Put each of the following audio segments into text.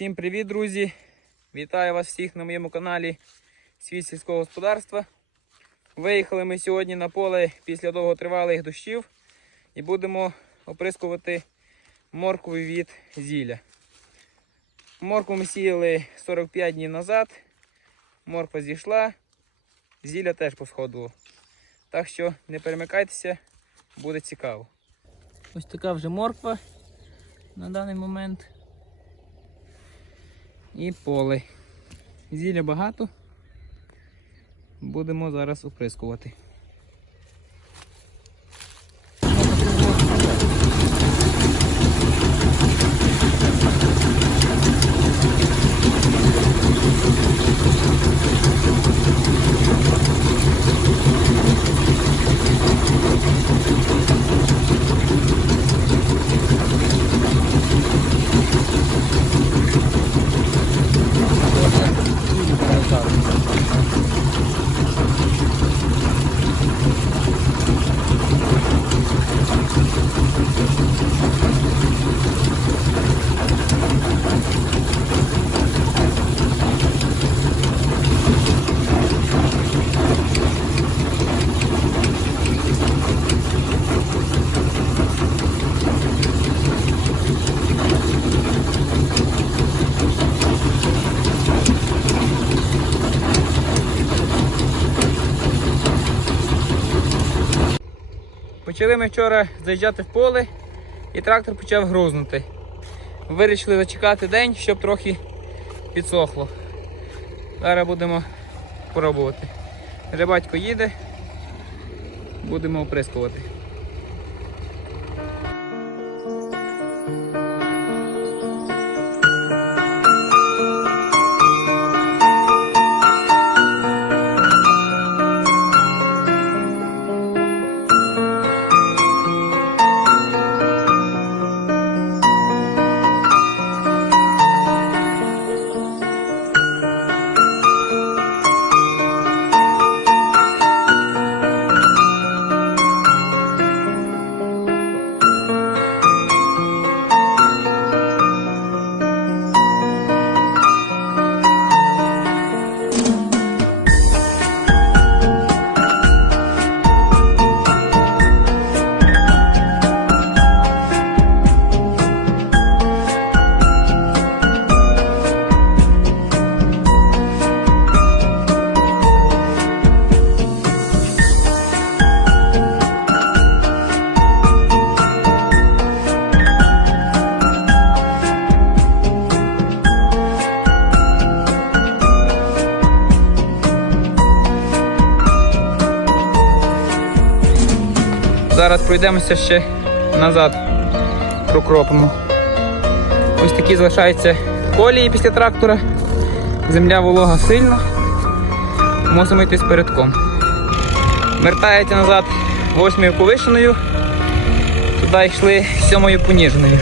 Всім привіт, друзі! Вітаю вас всіх на моєму каналі Світ сільського господарства. Виїхали ми сьогодні на поле після довготривалих дощів і будемо оприскувати моркву від зілля. Моркву ми сіяли 45 днів назад. Морква зійшла, зілля теж посходило. Так що не перемикайтеся, буде цікаво. Ось така вже морква на даний момент. І поле. Зілля багато. Будемо зараз оприскувати. Почали ми вчора заїжджати в поле і трактор почав грузнути. Вирішили зачекати день, щоб трохи підсохло. Зараз будемо пробувати. Вже батько їде, будемо оприскувати. Зараз пройдемося ще назад, прокропимо. Ось такі залишаються колії після трактора. Земля волога сильна. Мусимо йти з передком. Вертається назад восьмою повишеною, туди йшли сьомою поніженою.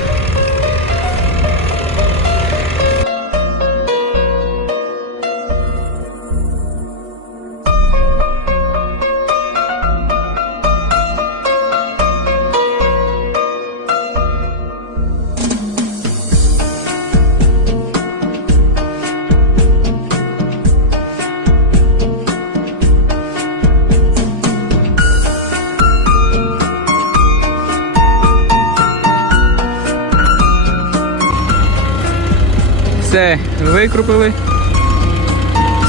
Все, викрупили,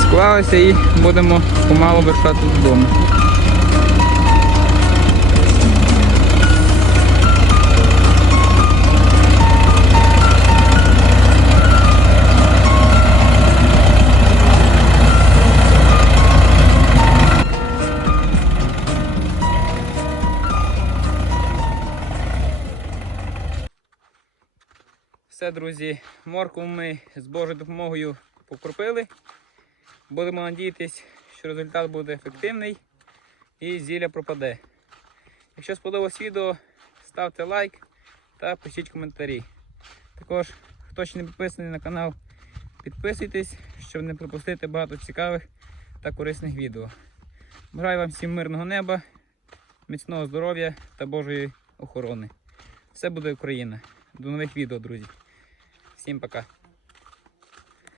склалися і будемо помалу вертати додому. Все, друзі, моркву ми з Божою допомогою покропили. Будемо надіятися, що результат буде ефективний і зілля пропаде. Якщо сподобалось відео, ставте лайк та пишіть коментарі. Також, хто ще не підписаний на канал, підписуйтесь, щоб не пропустити багато цікавих та корисних відео. Бажаю вам всім мирного неба, міцного здоров'я та Божої охорони. Все буде Україна. До нових відео, друзі. Всім пока.